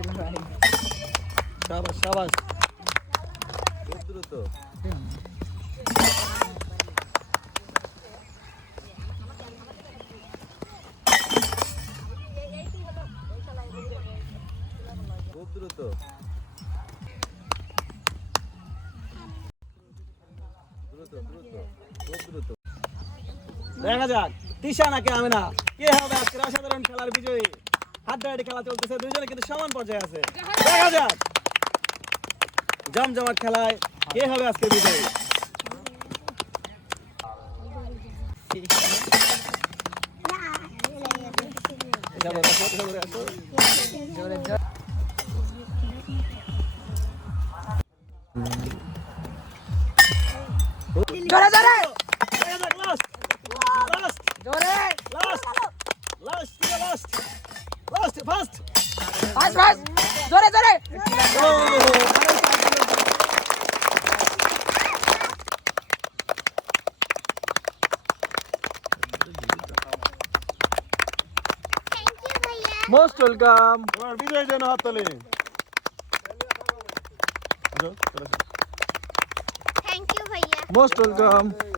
শাবাশ শাবাশ খুব দ্রুত খুব দ্রুত দ্রুত দ্রুত খুব দ্রুত দেখা যাক তিশা নাকি আমি না কে হবে আজকের অসাধারণ খেলার বিজয়ী হাড্ডাহাড্ডি খেলা চলতেছে দুইজনে কিন্তু সমান পর্যায়ে আছে দেখা যাক জমজমাট খেলায় কে হবে আজকে বিজয়ী জোরে জোরে লাস্ট লাস্ট জোরে last last last last first বাস বাস জোরে জোরে মোস্ট ওয়েলকাম তোমার বিজয় যেন হাততালি থ্যাংক ইউ ভাইয়া মোস্ট ওয়েলকাম